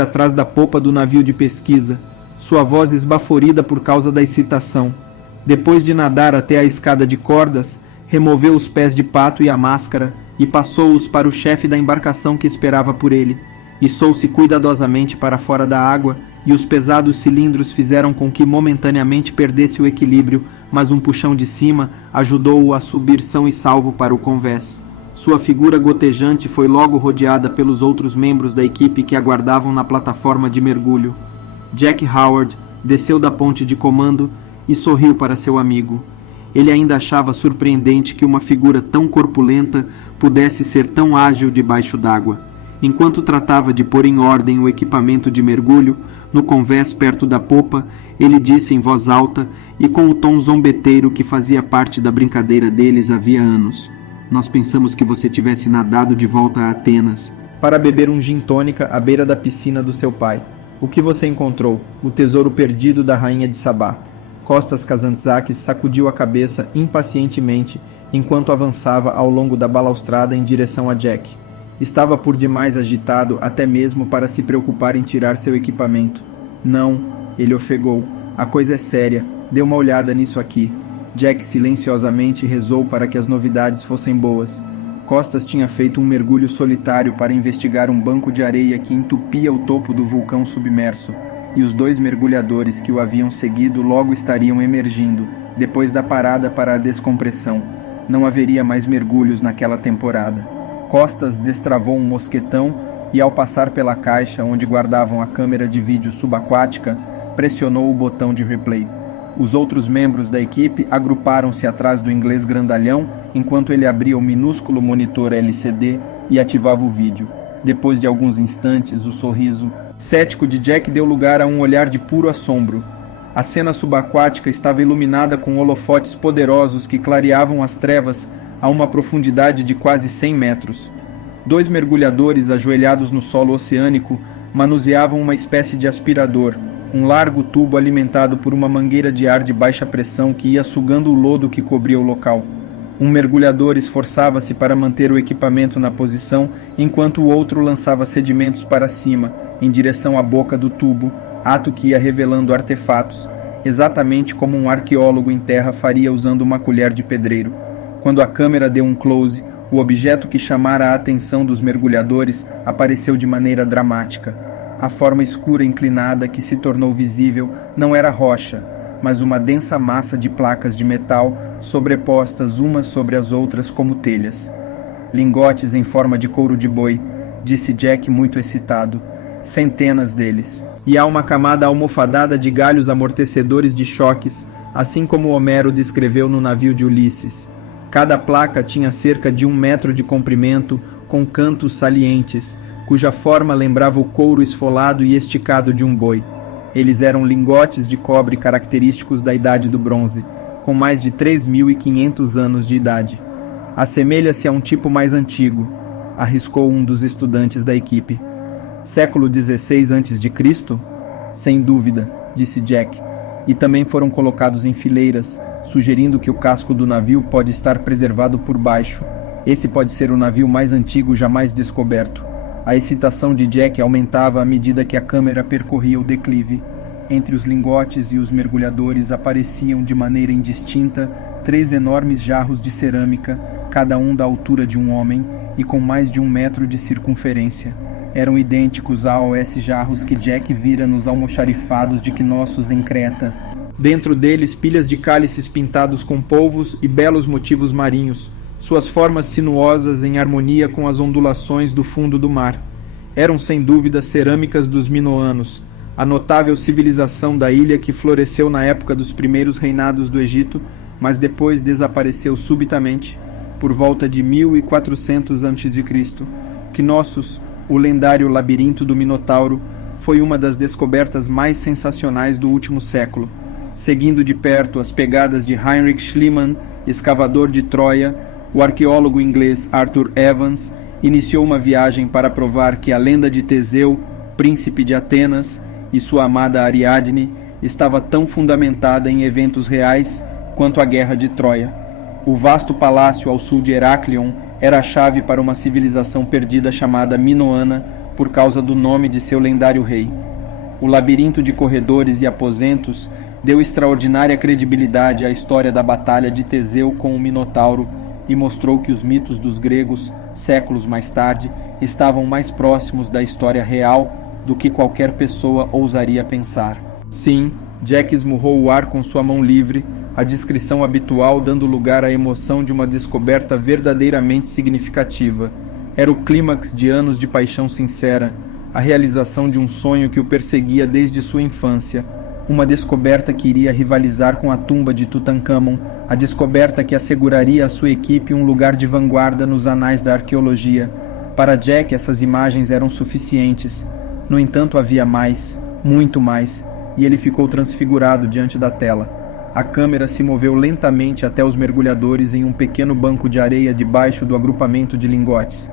atrás da popa do navio de pesquisa, sua voz esbaforida por causa da excitação. Depois de nadar até a escada de cordas, removeu os pés de pato e a máscara e passou-os para o chefe da embarcação que esperava por ele. Içou-se cuidadosamente para fora da água e os pesados cilindros fizeram com que momentaneamente perdesse o equilíbrio, mas um puxão de cima ajudou-o a subir são e salvo para o convés. Sua figura gotejante foi logo rodeada pelos outros membros da equipe que aguardavam na plataforma de mergulho. Jack Howard desceu da ponte de comando e sorriu para seu amigo. Ele ainda achava surpreendente que uma figura tão corpulenta pudesse ser tão ágil debaixo d'água. Enquanto tratava de pôr em ordem o equipamento de mergulho, no convés perto da popa, ele disse em voz alta e com o tom zombeteiro que fazia parte da brincadeira deles havia anos: "Nós pensamos que você tivesse nadado de volta a Atenas para beber um gin tônica à beira da piscina do seu pai. O que você encontrou? O tesouro perdido da rainha de Sabá." Costas Kazantzakis sacudiu a cabeça impacientemente enquanto avançava ao longo da balaustrada em direção a Jack. Estava por demais agitado até mesmo para se preocupar em tirar seu equipamento. "Não", ele ofegou. "A coisa é séria. Dê uma olhada nisso aqui." Jack silenciosamente rezou para que as novidades fossem boas. Costas tinha feito um mergulho solitário para investigar um banco de areia que entupia o topo do vulcão submerso, e os 2 mergulhadores que o haviam seguido logo estariam emergindo, depois da parada para a descompressão. Não haveria mais mergulhos naquela temporada. Costas destravou um mosquetão e, ao passar pela caixa onde guardavam a câmera de vídeo subaquática, pressionou o botão de replay. Os outros membros da equipe agruparam-se atrás do inglês grandalhão enquanto ele abria o minúsculo monitor LCD e ativava o vídeo. Depois de alguns instantes, o sorriso cético de Jack deu lugar a um olhar de puro assombro. A cena subaquática estava iluminada com holofotes poderosos que clareavam as trevas a uma profundidade de quase 100 metros. 2 mergulhadores ajoelhados no solo oceânico manuseavam uma espécie de aspirador, um largo tubo alimentado por uma mangueira de ar de baixa pressão que ia sugando o lodo que cobria o local. Um mergulhador esforçava-se para manter o equipamento na posição, enquanto o outro lançava sedimentos para cima, em direção à boca do tubo, ato que ia revelando artefatos, exatamente como um arqueólogo em terra faria usando uma colher de pedreiro. Quando a câmera deu um close, o objeto que chamara a atenção dos mergulhadores apareceu de maneira dramática. A forma escura inclinada que se tornou visível não era rocha, mas uma densa massa de placas de metal sobrepostas umas sobre as outras como telhas. "Lingotes em forma de couro de boi", disse Jack muito excitado. "Centenas deles. E há uma camada almofadada de galhos amortecedores de choques, assim como Homero descreveu no navio de Ulisses. Cada placa tinha cerca de 1 metro de comprimento, com cantos salientes, cuja forma lembrava o couro esfolado e esticado de um boi. Eles eram lingotes de cobre característicos da Idade do Bronze, com mais de 3.500 anos de idade. Assemelha-se a um tipo mais antigo, arriscou um dos estudantes da equipe. Século XVI a.C.? Sem dúvida, disse Jack, e também foram colocados em fileiras, sugerindo que o casco do navio pode estar preservado por baixo. Esse pode ser o navio mais antigo jamais descoberto. A excitação de Jack aumentava à medida que a câmera percorria o declive. Entre os lingotes e os mergulhadores apareciam de maneira indistinta 3 enormes jarros de cerâmica, cada um da altura de um homem e com mais de 1 metro de circunferência. Eram idênticos aos jarros que Jack vira nos almoxarifados de Knossos em Creta. Dentro deles, pilhas de cálices pintados com polvos e belos motivos marinhos, suas formas sinuosas em harmonia com as ondulações do fundo do mar. Eram sem dúvida cerâmicas dos minoanos, a notável civilização da ilha que floresceu na época dos primeiros reinados do Egito, mas depois desapareceu subitamente, por volta de 1400 a.C. Knossos, o lendário labirinto do Minotauro, foi uma das descobertas mais sensacionais do último século. Seguindo de perto as pegadas de Heinrich Schliemann, escavador de Troia, o arqueólogo inglês Arthur Evans iniciou uma viagem para provar que a lenda de Teseu, príncipe de Atenas, e sua amada Ariadne estava tão fundamentada em eventos reais quanto a Guerra de Troia. O vasto palácio ao sul de Heráclion era a chave para uma civilização perdida chamada Minoana, por causa do nome de seu lendário rei. O labirinto de corredores e aposentos deu extraordinária credibilidade à história da batalha de Teseu com o Minotauro e mostrou que os mitos dos gregos, séculos mais tarde, estavam mais próximos da história real do que qualquer pessoa ousaria pensar. Sim, Jack esmurrou o ar com sua mão livre, a descrição habitual dando lugar à emoção de uma descoberta verdadeiramente significativa. Era o clímax de anos de paixão sincera, a realização de um sonho que o perseguia desde sua infância. Uma descoberta que iria rivalizar com a tumba de Tutankhamon, a descoberta que asseguraria à sua equipe um lugar de vanguarda nos anais da arqueologia. Para Jack, essas imagens eram suficientes. No entanto, havia mais, muito mais, e ele ficou transfigurado diante da tela. A câmera se moveu lentamente até os mergulhadores em um pequeno banco de areia debaixo do agrupamento de lingotes.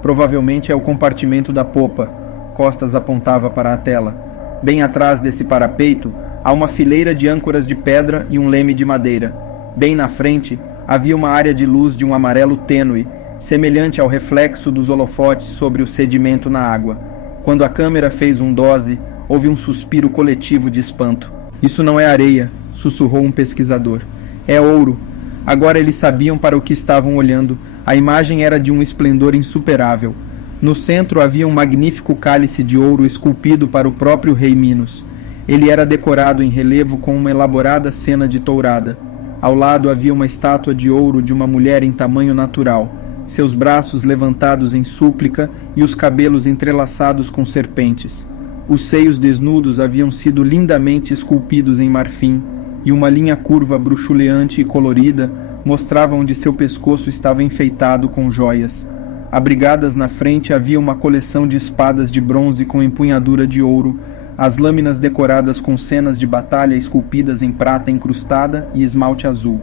Provavelmente é o compartimento da popa. Costas apontava para a tela. Bem atrás desse parapeito, há uma fileira de âncoras de pedra e um leme de madeira. Bem na frente, havia uma área de luz de um amarelo tênue, semelhante ao reflexo dos holofotes sobre o sedimento na água. Quando a câmera fez um dose, houve um suspiro coletivo de espanto. Isso não é areia, sussurrou um pesquisador. É ouro. Agora eles sabiam para o que estavam olhando. A imagem era de um esplendor insuperável. No centro havia um magnífico cálice de ouro esculpido para o próprio rei Minos. Ele era decorado em relevo com uma elaborada cena de tourada. Ao lado havia uma estátua de ouro de uma mulher em tamanho natural, seus braços levantados em súplica e os cabelos entrelaçados com serpentes. Os seios desnudos haviam sido lindamente esculpidos em marfim, e uma linha curva bruxuleante e colorida mostrava onde seu pescoço estava enfeitado com joias. Abrigadas na frente havia uma coleção de espadas de bronze com empunhadura de ouro, as lâminas decoradas com cenas de batalha esculpidas em prata incrustada e esmalte azul.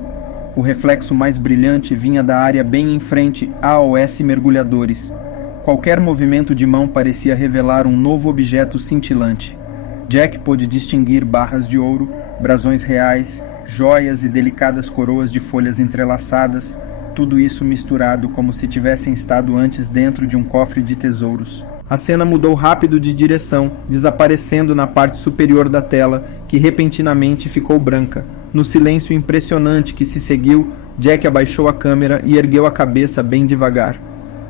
O reflexo mais brilhante vinha da área bem em frente AOS mergulhadores. Qualquer movimento de mão parecia revelar um novo objeto cintilante. Jack pôde distinguir barras de ouro, brasões reais, joias e delicadas coroas de folhas entrelaçadas, tudo isso misturado como se tivessem estado antes dentro de um cofre de tesouros. A cena mudou rápido de direção, desaparecendo na parte superior da tela, que repentinamente ficou branca. No silêncio impressionante que se seguiu, Jack abaixou a câmera e ergueu a cabeça bem devagar.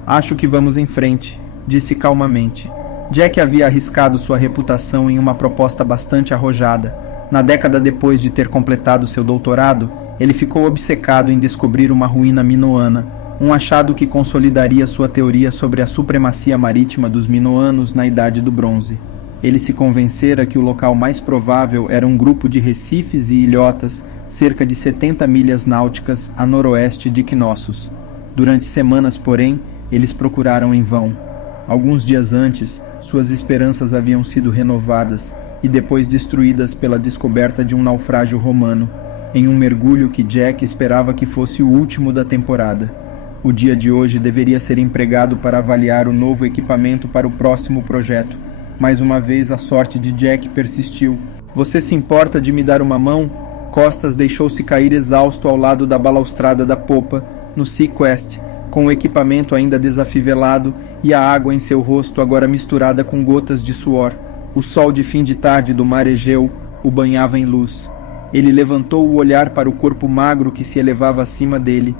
Acho que vamos em frente, disse calmamente. Jack havia arriscado sua reputação em uma proposta bastante arrojada. Na década depois de ter completado seu doutorado, ele ficou obcecado em descobrir uma ruína minoana, um achado que consolidaria sua teoria sobre a supremacia marítima dos minoanos na Idade do Bronze. Ele se convencera que o local mais provável era um grupo de recifes e ilhotas, cerca de 70 milhas náuticas a noroeste de Knossos. Durante semanas, porém, eles procuraram em vão. Alguns dias antes, suas esperanças haviam sido renovadas e depois destruídas pela descoberta de um naufrágio romano, em um mergulho que Jack esperava que fosse o último da temporada. O dia de hoje deveria ser empregado para avaliar o novo equipamento para o próximo projeto. Mais uma vez a sorte de Jack persistiu. Você se importa de me dar uma mão? Costas deixou-se cair exausto ao lado da balaustrada da popa, no SeaQuest, com o equipamento ainda desafivelado e a água em seu rosto agora misturada com gotas de suor. O sol de fim de tarde do mar Egeu o banhava em luz. Ele levantou o olhar para o corpo magro que se elevava acima dele.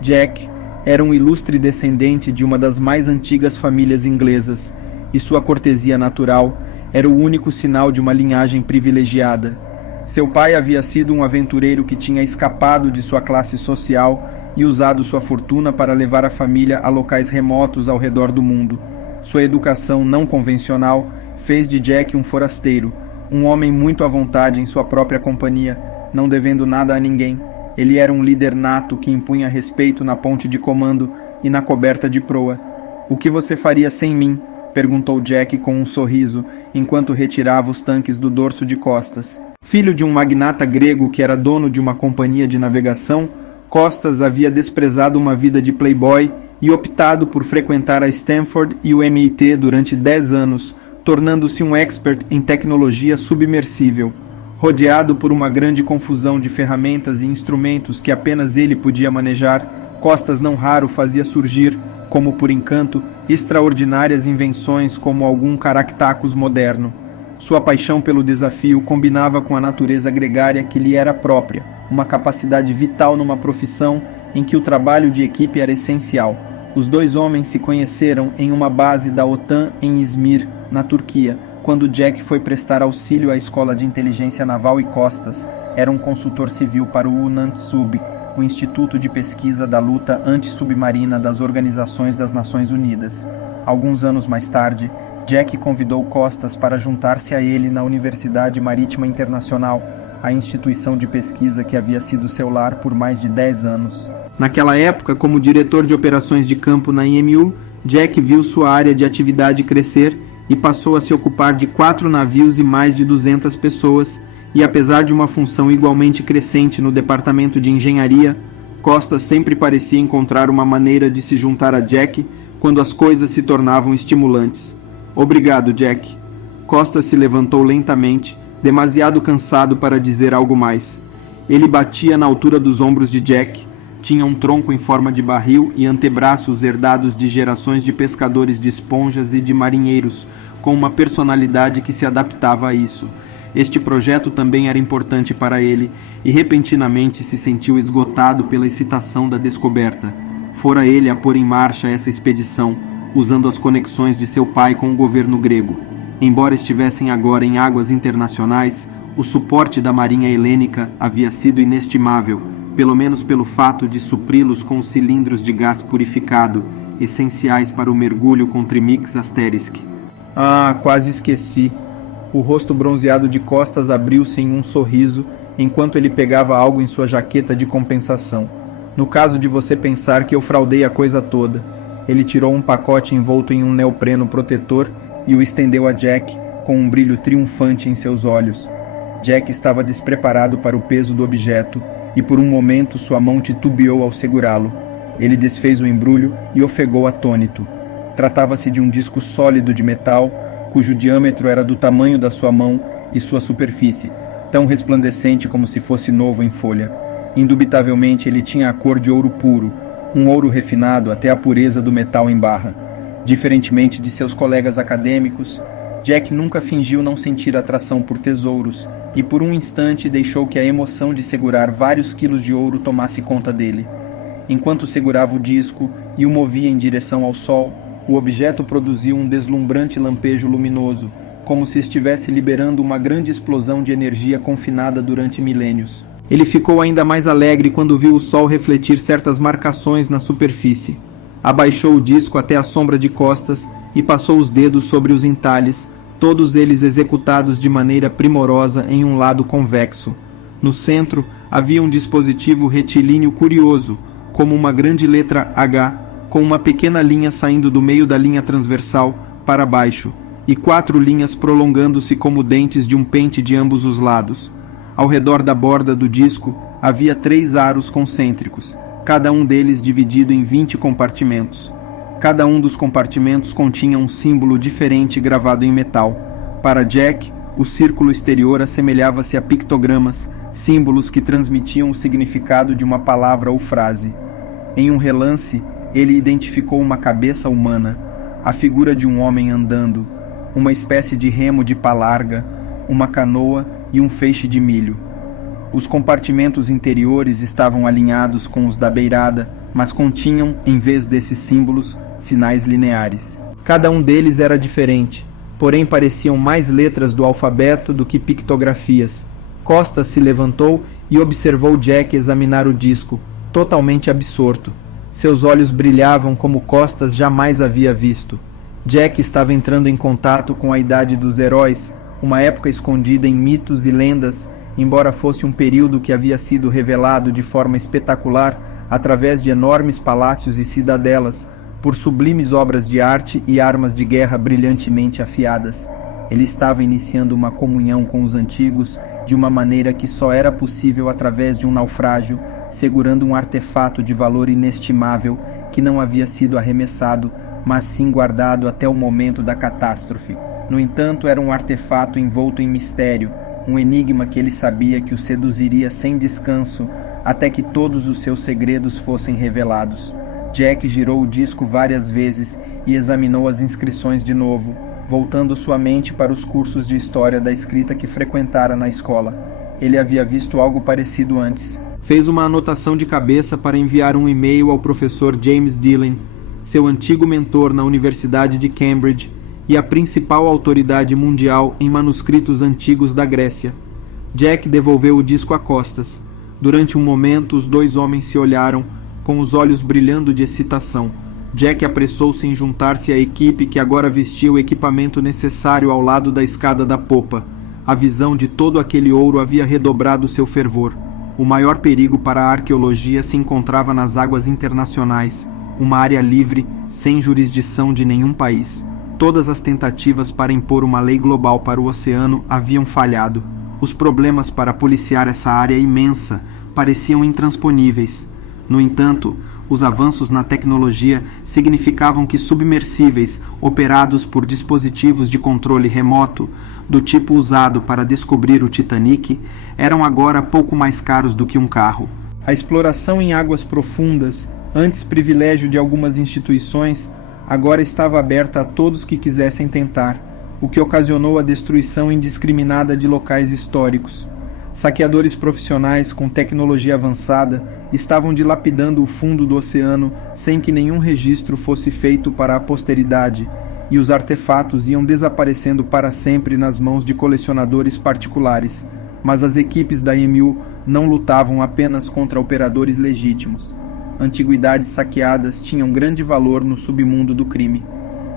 Jack era um ilustre descendente de uma das mais antigas famílias inglesas, e sua cortesia natural era o único sinal de uma linhagem privilegiada. Seu pai havia sido um aventureiro que tinha escapado de sua classe social e usado sua fortuna para levar a família a locais remotos ao redor do mundo. Sua educação não convencional fez de Jack um forasteiro, um homem muito à vontade em sua própria companhia, não devendo nada a ninguém. Ele era um líder nato que impunha respeito na ponte de comando e na coberta de proa. "O que você faria sem mim?" perguntou Jack com um sorriso, enquanto retirava os tanques do dorso de Costas. Filho de um magnata grego que era dono de uma companhia de navegação, Costas havia desprezado uma vida de playboy e optado por frequentar a Stanford e o MIT durante 10 anos, tornando-se um expert em tecnologia submersível. Rodeado por uma grande confusão de ferramentas e instrumentos que apenas ele podia manejar, Costas não raro fazia surgir, como por encanto, extraordinárias invenções como algum caractacus moderno. Sua paixão pelo desafio combinava com a natureza gregária que lhe era própria, uma capacidade vital numa profissão em que o trabalho de equipe era essencial. Os dois homens se conheceram em uma base da OTAN em Izmir, na Turquia, quando Jack foi prestar auxílio à Escola de Inteligência Naval e Costas. Era um consultor civil para o UNANTSUB, o Instituto de Pesquisa da Luta Antissubmarina das Organizações das Nações Unidas. Alguns anos mais tarde, Jack convidou Costas para juntar-se a ele na Universidade Marítima Internacional, a instituição de pesquisa que havia sido seu lar por mais de 10 anos. Naquela época, como diretor de operações de campo na IMU, Jack viu sua área de atividade crescer e passou a se ocupar de 4 navios e mais de 200 pessoas, e apesar de uma função igualmente crescente no departamento de engenharia, Costas sempre parecia encontrar uma maneira de se juntar a Jack quando as coisas se tornavam estimulantes. Obrigado, Jack. Costas se levantou lentamente, demasiado cansado para dizer algo mais. Ele batia na altura dos ombros de Jack, tinha um tronco em forma de barril e antebraços herdados de gerações de pescadores de esponjas e de marinheiros, com uma personalidade que se adaptava a isso. Este projeto também era importante para ele, e repentinamente se sentiu esgotado pela excitação da descoberta. Fora ele a pôr em marcha essa expedição, usando as conexões de seu pai com o governo grego. Embora estivessem agora em águas internacionais, o suporte da marinha helênica havia sido inestimável, pelo menos pelo fato de supri-los com cilindros de gás purificado, essenciais para o mergulho com Trimix Asterisk. Ah, quase esqueci. O rosto bronzeado de Costas abriu-se em um sorriso, enquanto ele pegava algo em sua jaqueta de compensação. No caso de você pensar que eu fraudei a coisa toda. Ele tirou um pacote envolto em um neopreno protetor e o estendeu a Jack, com um brilho triunfante em seus olhos. Jack estava despreparado para o peso do objeto, e por um momento sua mão titubeou ao segurá-lo. Ele desfez o embrulho e ofegou atônito. Tratava-se de um disco sólido de metal, cujo diâmetro era do tamanho da sua mão e sua superfície, tão resplandecente como se fosse novo em folha. Indubitavelmente ele tinha a cor de ouro puro, um ouro refinado até a pureza do metal em barra. Diferentemente de seus colegas acadêmicos, Jack nunca fingiu não sentir atração por tesouros, e por um instante deixou que a emoção de segurar vários quilos de ouro tomasse conta dele. Enquanto segurava o disco e o movia em direção ao sol, o objeto produziu um deslumbrante lampejo luminoso, como se estivesse liberando uma grande explosão de energia confinada durante milênios. Ele ficou ainda mais alegre quando viu o sol refletir certas marcações na superfície. Abaixou o disco até a sombra de Costas e passou os dedos sobre os entalhes, todos eles executados de maneira primorosa em um lado convexo. No centro havia um dispositivo retilíneo curioso, como uma grande letra H, com uma pequena linha saindo do meio da linha transversal para baixo, e 4 linhas prolongando-se como dentes de um pente de ambos os lados. Ao redor da borda do disco havia 3 aros concêntricos, cada um deles dividido em 20 compartimentos. Cada um dos compartimentos continha um símbolo diferente gravado em metal. Para Jack, o círculo exterior assemelhava-se a pictogramas, símbolos que transmitiam o significado de uma palavra ou frase. Em um relance, ele identificou uma cabeça humana, a figura de um homem andando, uma espécie de remo de pá larga, uma canoa e um feixe de milho. Os compartimentos interiores estavam alinhados com os da beirada, mas continham, em vez desses símbolos, sinais lineares. Cada um deles era diferente, porém pareciam mais letras do alfabeto do que pictografias. Costas se levantou e observou Jack examinar o disco, totalmente absorto. Seus olhos brilhavam como Costas jamais havia visto. Jack estava entrando em contato com a Idade dos Heróis, uma época escondida em mitos e lendas, embora fosse um período que havia sido revelado de forma espetacular através de enormes palácios e cidadelas, por sublimes obras de arte e armas de guerra brilhantemente afiadas. Ele estava iniciando uma comunhão com os antigos de uma maneira que só era possível através de um naufrágio, segurando um artefato de valor inestimável que não havia sido arremessado, mas sim guardado até o momento da catástrofe. No entanto, era um artefato envolto em mistério, um enigma que ele sabia que o seduziria sem descanso até que todos os seus segredos fossem revelados. Jack girou o disco várias vezes e examinou as inscrições de novo, voltando sua mente para os cursos de história da escrita que frequentara na escola. Ele havia visto algo parecido antes. Fez uma anotação de cabeça para enviar um e-mail ao professor James Dillon, seu antigo mentor na Universidade de Cambridge e a principal autoridade mundial em manuscritos antigos da Grécia. Jack devolveu o disco a costas. Durante um momento, os dois homens se olharam, com os olhos brilhando de excitação. Jack apressou-se em juntar-se à equipe que agora vestia o equipamento necessário ao lado da escada da popa. A visão de todo aquele ouro havia redobrado seu fervor. O maior perigo para a arqueologia se encontrava nas águas internacionais, uma área livre, sem jurisdição de nenhum país. Todas as tentativas para impor uma lei global para o oceano haviam falhado. Os problemas para policiar essa área imensa pareciam intransponíveis. No entanto, os avanços na tecnologia significavam que submersíveis, operados por dispositivos de controle remoto, do tipo usado para descobrir o Titanic, eram agora pouco mais caros do que um carro. A exploração em águas profundas, antes privilégio de algumas instituições, agora estava aberta a todos que quisessem tentar, o que ocasionou a destruição indiscriminada de locais históricos. Saqueadores profissionais com tecnologia avançada estavam dilapidando o fundo do oceano sem que nenhum registro fosse feito para a posteridade, e os artefatos iam desaparecendo para sempre nas mãos de colecionadores particulares. Mas as equipes da EMU não lutavam apenas contra operadores legítimos. Antiguidades saqueadas tinham grande valor no submundo do crime.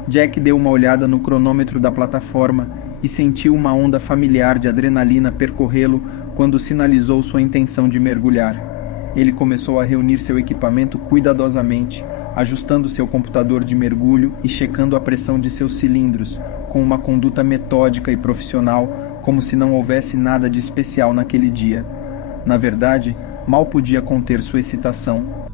Jack deu uma olhada no cronômetro da plataforma e sentiu uma onda familiar de adrenalina percorrê-lo quando sinalizou sua intenção de mergulhar. Ele começou a reunir seu equipamento cuidadosamente, ajustando seu computador de mergulho e checando a pressão de seus cilindros, com uma conduta metódica e profissional, como se não houvesse nada de especial naquele dia. Na verdade, mal podia conter sua excitação.